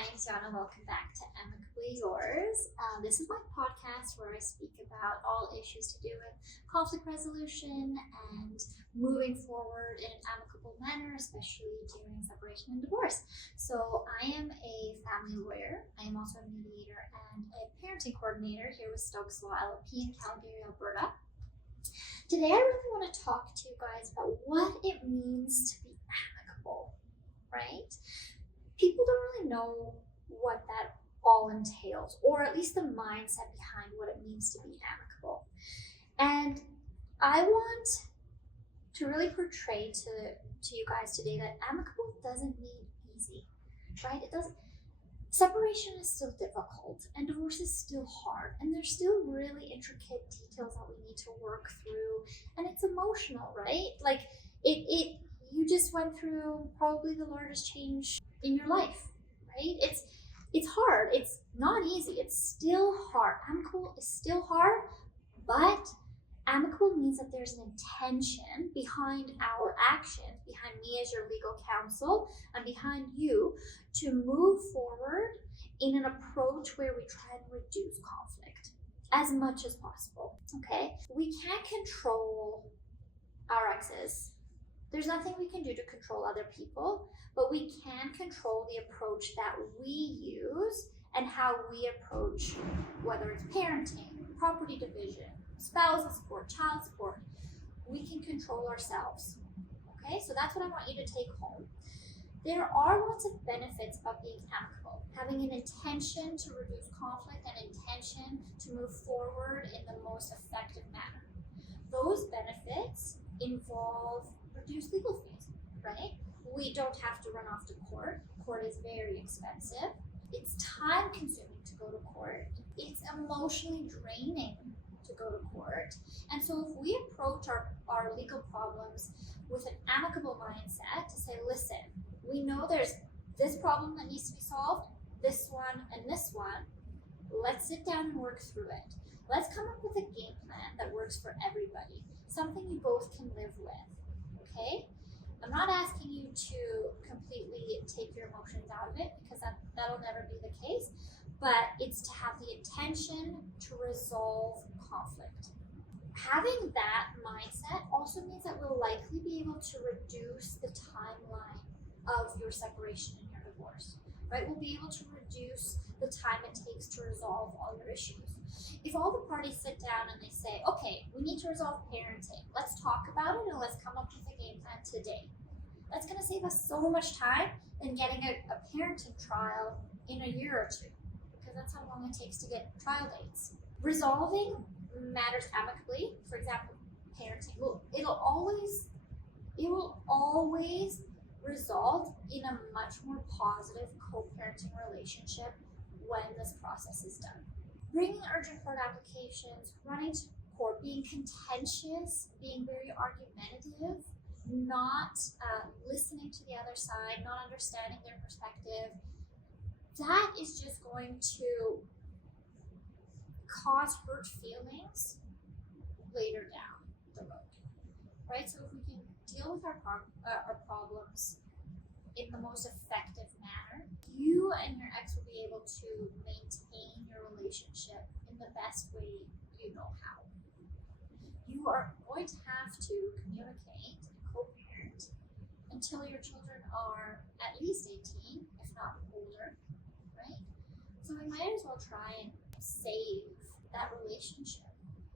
my name is Jana. Welcome back to Amicably Yours. This is my podcast where I speak about all issues to do with conflict resolution and moving forward in an amicable manner, especially during separation and divorce. So I am a family lawyer. I am also a mediator and a parenting coordinator here with Stokes Law LLP in Calgary, Alberta. Today I really want to talk to you guys about what it means to be amicable, right? People don't really know what that all entails, or at least the mindset behind what it means to be amicable. And I want to really portray to you guys today that amicable doesn't mean easy, right? It doesn't. Separation is still difficult and divorce is still hard, and there's still really intricate details that we need to work through, and it's emotional, right? Like you just went through probably the largest change in your life, right? It's hard. It's not easy. It's still hard. Amicable is still hard, but amicable means that there's an intention behind our actions, behind me as your legal counsel, and behind you to move forward in an approach where we try and reduce conflict as much as possible, okay? We can't control our exes. There's nothing we can do to control other people, but we can control the approach that we use and how we approach, whether it's parenting, property division, spousal support, child support. We can control ourselves, okay? So that's what I want you to take home. There are lots of benefits of being amicable, having an intention to reduce conflict and intention to move forward in the most effective manner. Those benefits involve reduced legal fees, right? We don't have to run off to court. Court is very expensive. It's time consuming to go to court. It's emotionally draining to go to court. And so if we approach our legal problems with an amicable mindset to say, listen, we know there's this problem that needs to be solved, this one and this one, let's sit down and work through it. Let's come up with a game plan that works for everybody, something you both can live with, okay? I'm not asking you to completely take your emotions out of it, because that'll never be the case, but it's to have the intention to resolve conflict. Having that mindset also means that we'll likely be able to reduce the timeline of your separation and your divorce, right? We'll be able to reduce the time it takes to resolve all your issues. If all the parties sit down and they say, okay, we need to resolve parenting, let's talk about it and let's come up with a game plan today. That's going to save us so much time than getting a parenting trial in a year or two, because that's how long it takes to get trial dates. Resolving matters amicably, for example, parenting, it will always result in a much more positive co-parenting relationship when this process is done. Bringing urgent court applications, running to court, being contentious, being very argumentative, not listening to the other side, not understanding their perspective, that is just going to cause hurt feelings later down the road, right? So if we can deal with our problems in the most effective manner, you and your ex will be able to maintain your relationship in the best way you know how. You are going to have to communicate and co-parent until your children are at least 18, if not older, right? So we might as well try and save that relationship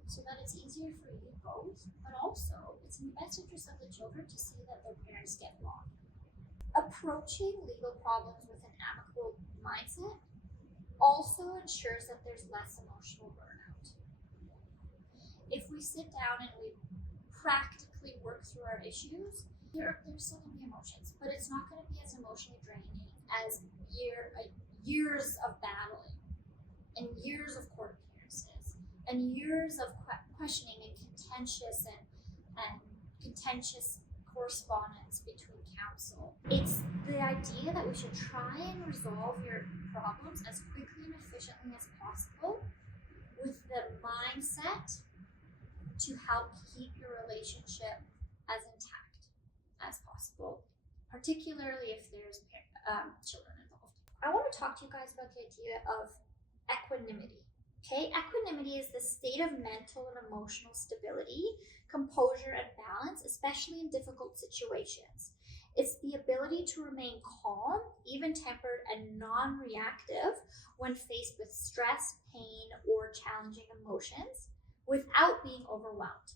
so that it's easier for you both, but also it's in the best interest of the children to see that their parents get along. Approaching legal problems with an amicable mindset also ensures that there's less emotional burnout. If we sit down and we practically work through our issues, there's still going to be emotions, but it's not going to be as emotionally draining as years of battling and years of court appearances and years of questioning and contentious correspondence between counsel. It's the idea that we should try and resolve your problems as quickly and efficiently as possible with the mindset to help keep your relationship as intact as possible, particularly if there's children involved. I want to talk to you guys about the idea of equanimity. Okay, equanimity is the state of mental and emotional stability, composure, and balance, especially in difficult situations. It's the ability to remain calm, even-tempered, and non-reactive when faced with stress, pain, or challenging emotions without being overwhelmed.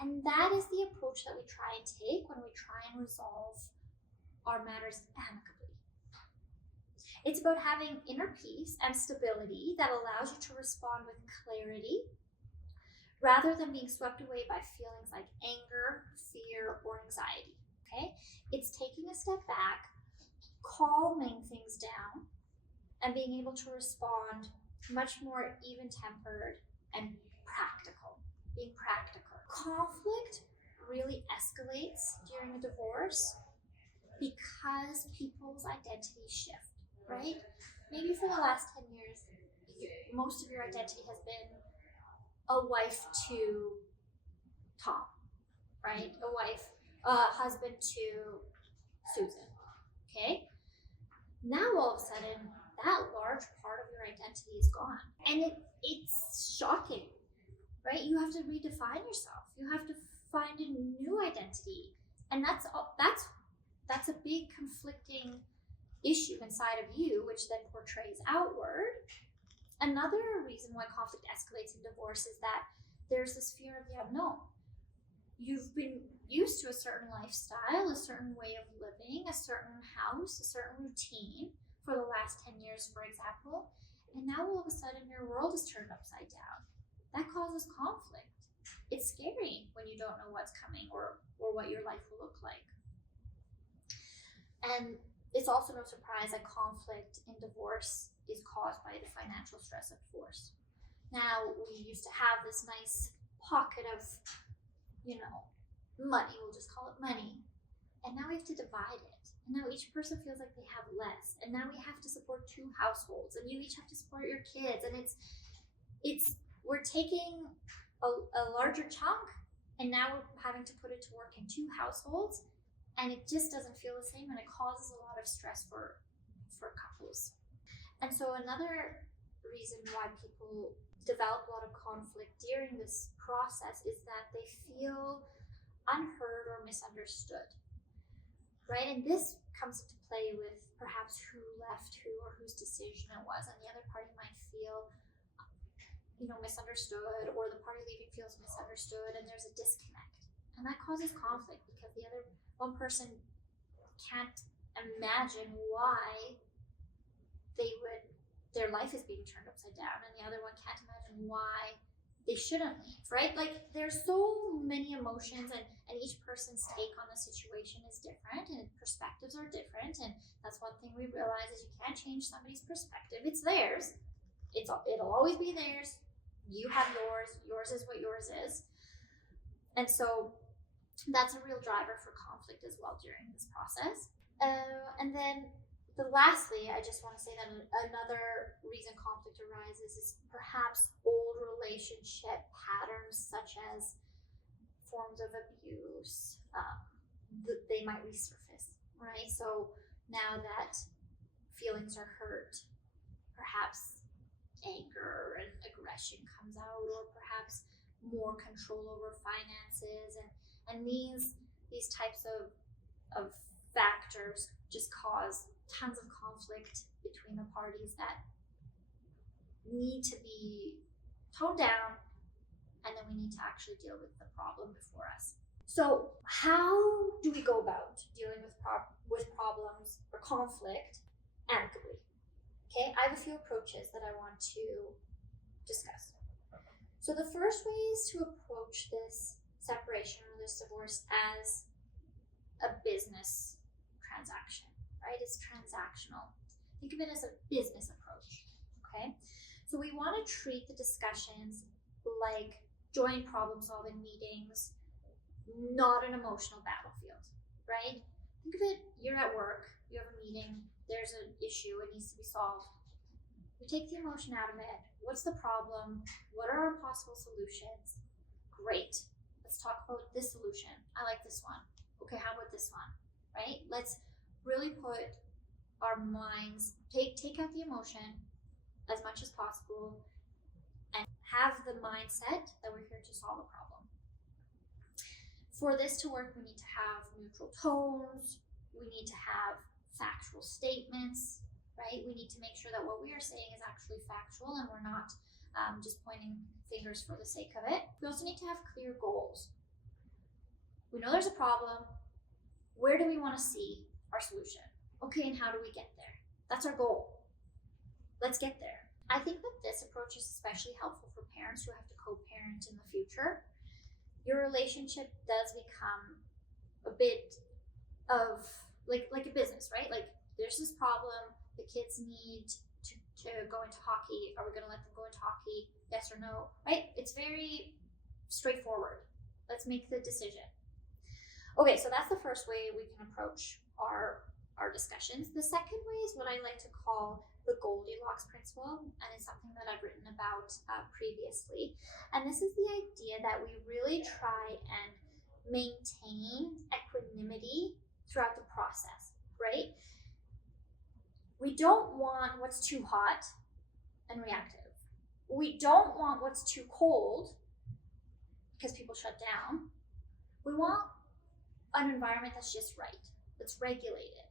And that is the approach that we try and take when we try and resolve our matters amicably. It's about having inner peace and stability that allows you to respond with clarity rather than being swept away by feelings like anger, fear, or anxiety. Okay? It's taking a step back, calming things down, and being able to respond much more even-tempered and practical. Being practical. Conflict really escalates during a divorce because people's identities shift, right? Maybe for the last 10 years, most of your identity has been a wife to Tom, right? A husband to Susan, okay? Now all of a sudden, that large part of your identity is gone. And it's shocking, right? You have to redefine yourself. You have to find a new identity. And that's a big conflicting issue inside of you, which then portrays outward. Another reason why conflict escalates in divorce is that there's this fear of the unknown. You've been used to a certain lifestyle, a certain way of living, a certain house, a certain routine for the last 10 years, for example, and now all of a sudden your world is turned upside down. That causes conflict. It's scary when you don't know what's coming or what your life will look like. And it's also no surprise that conflict in divorce is caused by the financial stress of divorce. Now, we used to have this nice pocket of, money, we'll just call it money. And now we have to divide it. And now each person feels like they have less. And now we have to support 2 households, and you each have to support your kids. And we're taking a larger chunk, and now we're having to put it to work in 2 households. And it just doesn't feel the same, and it causes a lot of stress for couples. And so another reason why people develop a lot of conflict during this process is that they feel unheard or misunderstood, right? And this comes into play with perhaps who left who or whose decision it was, and the other party might feel misunderstood, or the party leaving feels misunderstood, and there's a disconnect. And that causes conflict because the other one person can't imagine why their life is being turned upside down, and the other one can't imagine why they shouldn't leave, right? Like, there's so many emotions, and each person's take on the situation is different, and perspectives are different. And that's one thing we realize is you can't change somebody's perspective. It's theirs. It'll always be theirs. You have yours. Yours is what yours is. And so that's a real driver for conflict as well during this process. And then lastly, I just want to say that another reason conflict arises is perhaps old relationship patterns, such as forms of abuse. They might resurface, right? So now that feelings are hurt, perhaps anger and aggression comes out, or perhaps more control over finances, and these types of factors just cause tons of conflict between the parties that need to be toned down, and then we need to actually deal with the problem before us. So how do we go about dealing with problems or conflict amicably? Okay, I have a few approaches that I want to discuss. So the first way is to approach this separation or this divorce as a business transaction, right? It's transactional. Think of it as a business approach, okay? So we want to treat the discussions like joint problem-solving meetings, not an emotional battlefield, right? Think of it, you're at work, you have a meeting, there's an issue, it needs to be solved. We take the emotion out of it. What's the problem? What are our possible solutions? Great. Let's talk about this solution. I like this one. Okay, how about this one? Right? Let's really put our minds, take out the emotion as much as possible, and have the mindset that we're here to solve a problem. For this to work, we need to have neutral tones, we need to have factual statements, right? We need to make sure that what we are saying is actually factual and we're not just pointing fingers for the sake of it. We also need to have clear goals. We know there's a problem. Where do we want to see our solution? Okay, and how do we get there? That's our goal. Let's get there. I think that this approach is especially helpful for parents who have to co-parent in the future. Your relationship does become a bit of like a business, right? Like there's this problem, the kids need to go into hockey. Are we going to let them go into hockey? Yes or no, right? It's very straightforward. Let's make the decision. Okay, so that's the first way we can approach our discussions. The second way is what I like to call the Goldilocks principle, and it's something that I've written about previously. And this is the idea that we really try and maintain equanimity throughout the process, right? We don't want what's too hot and reactive. We don't want what's too cold because people shut down. We want an environment that's just right, that's regulated.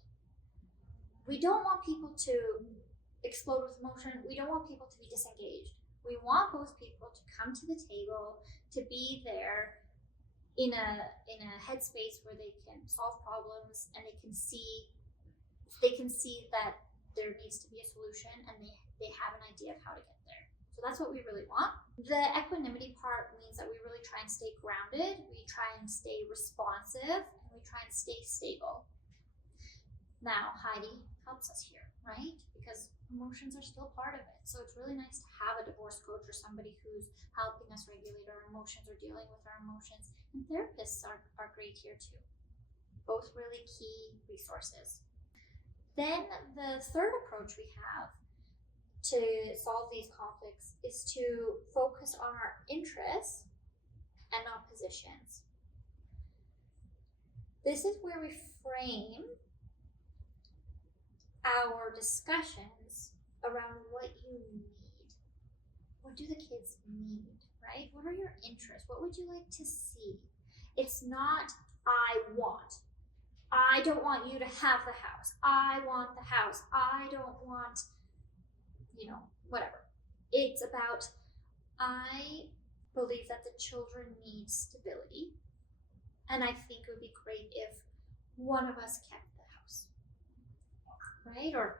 We don't want people to explode with emotion. We don't want people to be disengaged. We want both people to come to the table, to be there in a headspace where they can solve problems and they can see that there needs to be a solution and they have an idea of how to get there. So that's what we really want. The equanimity part means that we really try and stay grounded, we try and stay responsive, and we try and stay stable. Now, Heidi helps us here, right? Because emotions are still part of it. So it's really nice to have a divorce coach or somebody who's helping us regulate our emotions or dealing with our emotions. And therapists are great here too. Both really key resources. Then the third approach we have to solve these conflicts is to focus on our interests and not positions. This is where we frame our discussions around what you need. What do the kids need, right? What are your interests? What would you like to see? It's not, I want. I don't want you to have the house. I want the house. I don't want, whatever. It's about, I believe that the children need stability. And I think it would be great if one of us kept the house, right? Or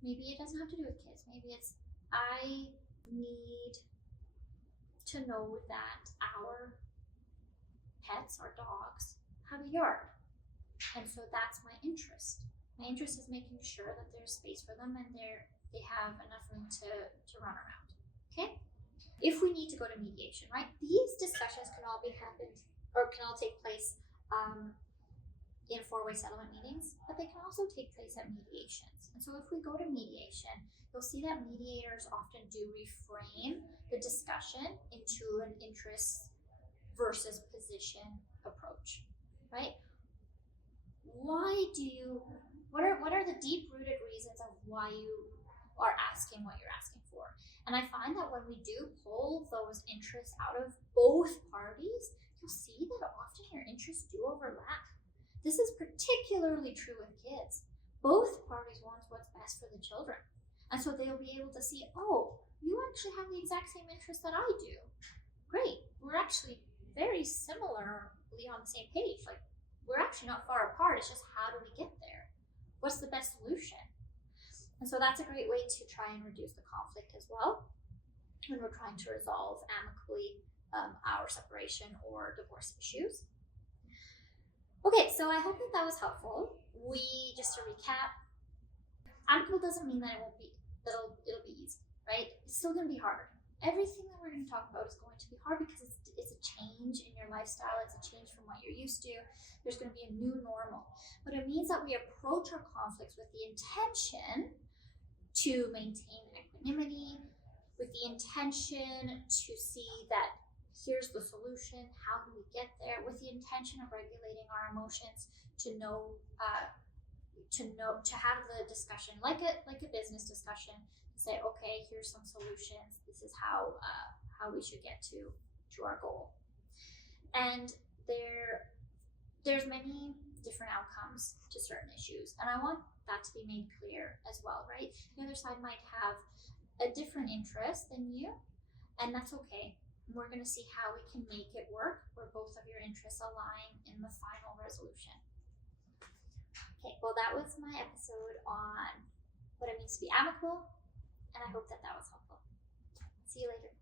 maybe it doesn't have to do with kids. Maybe it's, I need to know that our pets, our dogs, have a yard. And so that's my interest. My interest is making sure that there's space for them and they have enough room to run around. Okay? If we need to go to mediation, right? These discussions can all take place in four-way settlement meetings, but they can also take place at mediations. And so if we go to mediation, you'll see that mediators often do reframe the discussion into an interest versus position approach, right? What are the deep-rooted reasons of why you are asking what you're asking for? And I find that when we do pull those interests out of both parties, you'll see that often your interests do overlap. This is particularly true with kids. Both parties want what's best for the children. And so they'll be able to see, oh, you actually have the exact same interests that I do. Great. We're actually very similarly on the same page. Like, we're actually not far apart. It's just how do we get there? What's the best solution? And so that's a great way to try and reduce the conflict as well when we're trying to resolve amicably our separation or divorce issues. Okay, so I hope that was helpful. Just to recap, amicable doesn't mean that it'll be easy, right? It's still going to be hard. Everything that we're going to talk about is going to be hard because it's a change in your lifestyle. It's a change from what you're used to. There's going to be a new normal. But it means that we approach our conflicts with the intention to maintain equanimity, with the intention to see that here's the solution, how do we get there, with the intention of regulating our emotions to know to have the discussion like a business discussion, to say, okay, here's some solutions. This is how we should get to our goal. And there's many different outcomes to certain issues, and I want that to be made clear as well, right? The other side might have a different interest than you, and that's okay. We're going to see how we can make it work where both of your interests align in the final resolution. Okay, well, that was my episode on what it means to be amicable, and I hope that was helpful. See you later.